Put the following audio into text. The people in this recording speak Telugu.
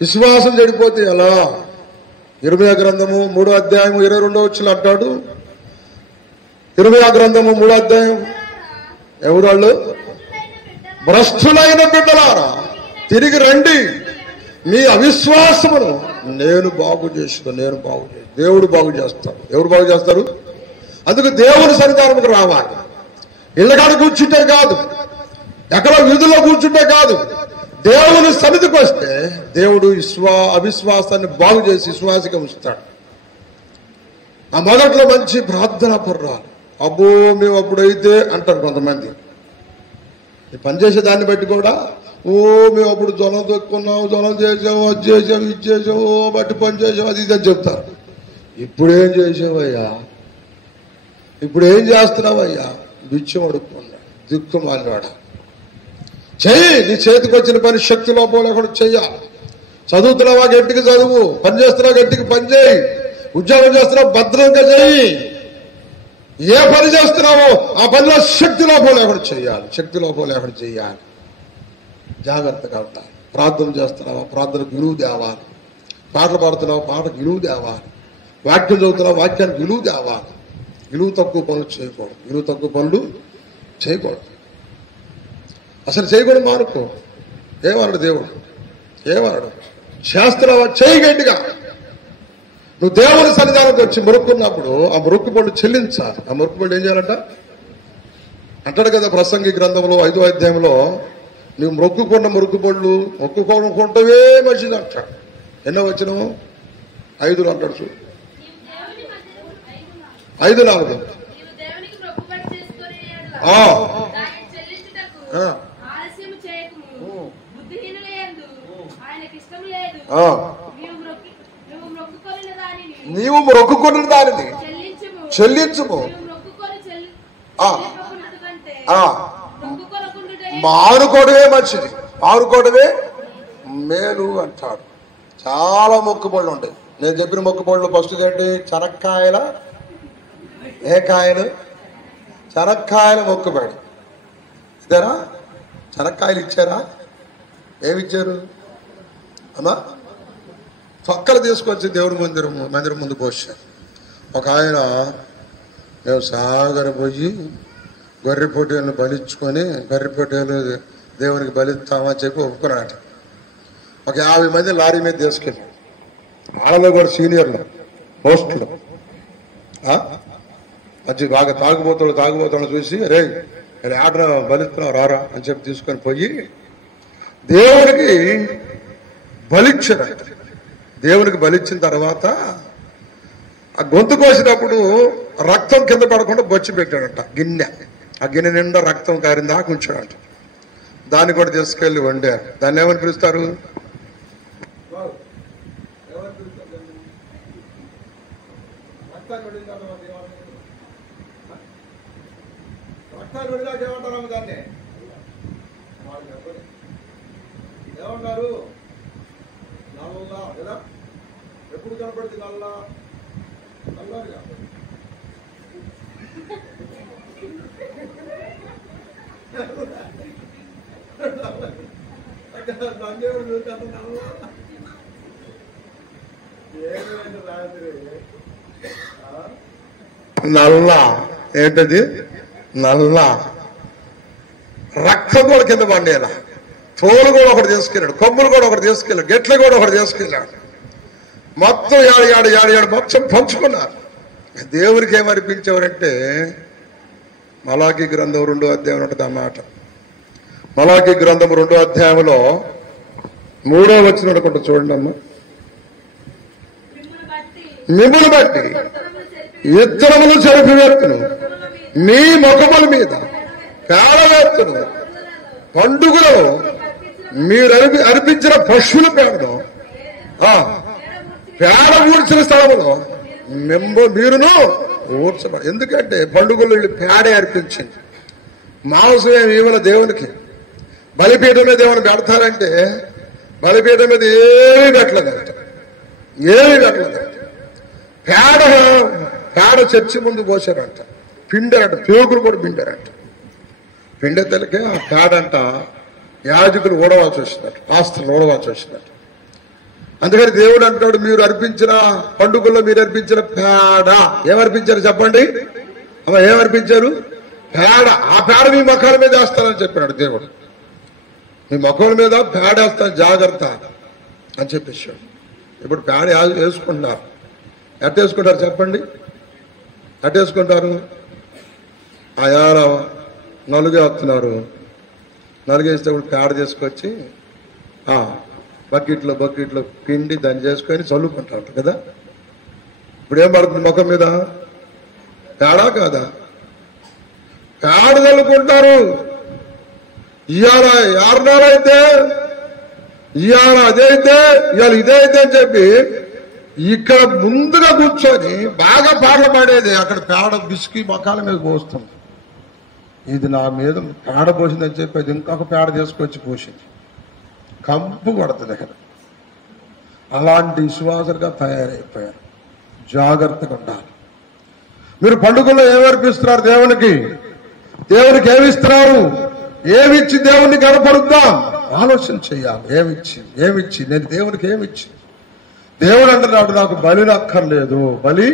విశ్వాసం చెడిపోతే ఎలా? ఇర్మీయా గ్రంథము 3వ అధ్యాయం 22వ వచనం అంటాడు. ఇర్మీయా గ్రంథము 3వ అధ్యాయం, ఎవరు వాళ్ళు? భ్రష్టులైన బిడ్డలారా తిరిగి రండి, మీ అవిశ్వాసమును నేను బాగు చేస్తాను. దేవుడు బాగు చేస్తాడు. ఎవరు బాగు చేస్తారు? అందుకు దేవుని సన్నిధానముకు రావాలి. ఇళ్ళకాడ కూర్చుంటే కాదు, ఎక్కడో వీధుల్లో కూర్చుంటే కాదు, దేవుని సన్నిధికి వస్తే దేవుడు అవిశ్వాసాన్ని బాగు చేసి విశ్వాసిగా ఉంచుతాడు. ఆ మొదట్లో మంచి ప్రార్థన పర్రాలు. అబ్బో మేము అప్పుడైతే అంటారు కొంతమంది. పనిచేసే దాన్ని బట్టి కూడా మేము అప్పుడు జొనం తొక్కున్నాం, జొనం చేసాము, అది చేసాము, ఇది చేసాము, బట్టి పని చేసాము, అది ఇది అని చెప్తారు. ఇప్పుడేం చేసావయ్యా, ఇప్పుడు ఏం చేస్తున్నావయ్యా? బిచ్చం అడుక్కున్నాడు, దిక్కు మాలివాడ. చెయ్యి, నీ చేతికి వచ్చిన పని శక్తి లోపం లేకుండా చెయ్యాలి. చదువుతున్నావా గట్టికి చదువు, పని చేస్తున్నావు గట్టికి పని చేయి, ఉద్యోగం చేస్తున్నావు భద్రంగా చెయ్యి. ఏ పని చేస్తున్నావో ఆ పనిలో శక్తి లోపం లేకుండా చెయ్యాలి. జాగ్రత్తగా ఉండాలి. ప్రార్థన చేస్తున్నావా, ప్రార్థనకు విలువ తేవాలి. పాటలు పాడుతున్నావా, పాటకు విలువ తేవాలి. వాక్యం చదువుతున్నావా, వాక్యానికి విలువ తేవాలి. విలువ తక్కువ పనులు చేయకూడదు. అసలు చేయకూడదు, మానుకో. ఏమన్నాడు దేవుడు? చేస్తున్నావా, చేయి గట్టిగా. నువ్వు దేవుని సన్నిధానంకి వచ్చి మొరుక్కున్నప్పుడు ఆ మొరుక్కు పళ్ళు చెల్లించాలి. ఆ మొరుక్కు పళ్ళు ఏం చేయాలంట అంటాడు కదా ప్రసంగి గ్రంథంలో 5వ అధ్యాయంలో, నువ్వు మొక్కుకుంటవే మంచిది అంటాడు. ఎన్నో వచ్చినము 5 అంటాడు చూడు. 5:4 నీవు మొక్కుకున్న దానిని చెల్లించుము, మానుకోవడమే మంచిది, మానుకోవడమే మేలు అంటాడు. చాలా మొక్కుబళ్ళు ఉంటాయి. నేను చెప్పిన మొక్కుబళ్ళు ఫస్ట్ ఏంటి? చెనక్కాయల చెనక్కాయల మొక్కుబడి. ఇదేనా? చెనక్కాయలు ఇచ్చారా? ఏమిచ్చారు అమ్మా? తొక్కలు తీసుకొచ్చి దేవుడి మందిరం ముందు పోసారు. ఒక ఆయన, మేము సాగర పోయి గొర్రె పొట్టేలను బలిచ్చుకొని గొర్రె పొట్టేలు దేవునికి బలిస్తామని చెప్పి ఒప్పుకున్నాడు. ఒక 50 మంది లారీ మీద తీసుకెళ్ళి, వాళ్ళలో కూడా సీనియర్లు పోస్టులు, మంచి బాగా తాగుబోతాడు చూసి, రే ఆట బలిస్తున్నావు రారా అని చెప్పి తీసుకొని పోయి దేవునికి బలిచ్చారు. దేవునికి బలిచ్చిన తర్వాత ఆ గొంతు కోసినప్పుడు రక్తం కింద పడకుండా బొచ్చి పెట్టాడంట గిన్నె. ఆ గిన్నె నిండా రక్తం కారిన దాకా ఉంచాడంట. దాన్ని కూడా తీసుకెళ్లి వండారు. దాన్ని ఏమని పిలుస్తారు? దాన్ని ఏమన్నారు? నల్ల కదా, ఎప్పుడు కనపడుతుంది నల్ల నల్లగా. నల్ల ఏంటది? నల్ల రక్తం కూడా కింద పండేలా, తోలు కూడా ఒకటి తీసుకెళ్ళాడు, కొమ్ములు కూడా ఒకటి తీసుకెళ్ళాడు, గెట్లు కూడా ఒకటి తీసుకెళ్ళాడు. మొత్తం ఏడు మొత్తం పంచుకున్నారు. దేవునికి ఏమనిపించేవారంటే మలాకి గ్రంథం 2వ అధ్యాయం ఉంటుంది అన్నమాట. మలాకి గ్రంథం 2వ అధ్యాయంలో 3వ వచనం అనుకుంటా చూడండి అమ్మ. మిమ్మును బట్టి ఇత్తరములు చెరిపివేత్తును, మీ ముఖముల మీద పేడవేత్తును, పండుగలో మీరు అర్పించిన పశువుల పేడను పేడ ఊడ్చిన స్థలంలో మీరును ఊడ్చబడి. ఎందుకంటే పండుగలు వీళ్ళు పేడే అర్పించింది. మాంసం ఏమి ఇవ్వల దేవునికి. బలిపీఠం మీద ఏమైనా పెడతారంటే బలిపీఠం మీద ఏమీ పెట్టలేదంట. పేడ చర్చి ముందు పోసారంట. పిండారంట, పేగులు కూడా పిండారంట. పిండెతలకే ఆ పేడంట యాజకులు ఊడవాల్సి వచ్చినట్టు, ఆస్తులు ఊడవాల్సి వచ్చినట్టు. అందుకని దేవుడు అంటాడు, మీరు అర్పించిన పండుగల్లో మీరు అర్పించిన పేడ ఏమర్పించారు చెప్పండి? అమ్మ ఏమర్పించారు? పేడ. ఆ పేడ మీ మొక్కల మీద వేస్తానని చెప్పాడు దేవుడు. మీ మొక్కల మీద పేడ వేస్తాను జాగ్రత్త అని చెప్పేసాడు. ఇప్పుడు పేడ వేసుకుంటున్నారు. ఎట్ట వేసుకుంటారు చెప్పండి? ఎట్ట వేసుకుంటారు? ఆయార నలుగే వస్తున్నారు. నలుగేస్తే ఇప్పుడు పేడ తీసుకొచ్చి బకెట్లో పిండి దాన్ని చేసుకొని చల్లుకుంటారు కదా. ఇప్పుడు ఏం పడుతుంది ముఖం మీద? పేడా కాదా? పేడ చల్లుకుంటారు. ఇవాళ యారనాలైతే ఇవాళ అదైతే ఇవాళ ఇదైతే అని చెప్పి ఇక్కడ ముందుగా కూర్చొని బాగా పాటలు పాడేది అక్కడ పేడ బిస్కి మొఖాల మీద పోస్తుంది. ఇది నా మీద పేడ పోసిందని చెప్పి అది ఇంకొక పేడ తీసుకొచ్చి పోసింది. కంపు కొడుతుంది అక్కడ. అలాంటి విశ్వాసులుగా తయారైపోయారు. జాగ్రత్తగా ఉండాలి. మీరు పండుగల్లో ఏమర్పిస్తున్నారు దేవునికి? దేవునికి ఏమిస్తున్నారు? ఏమిచ్చి దేవుణ్ణి కనపడుద్దాం ఆలోచన చెయ్యాలి. ఏమిచ్చి నేను దేవునికి ఏమిచ్చి? దేవుడు అంటున్నాడు, నాకు బలి అక్కర్లేదు, బలి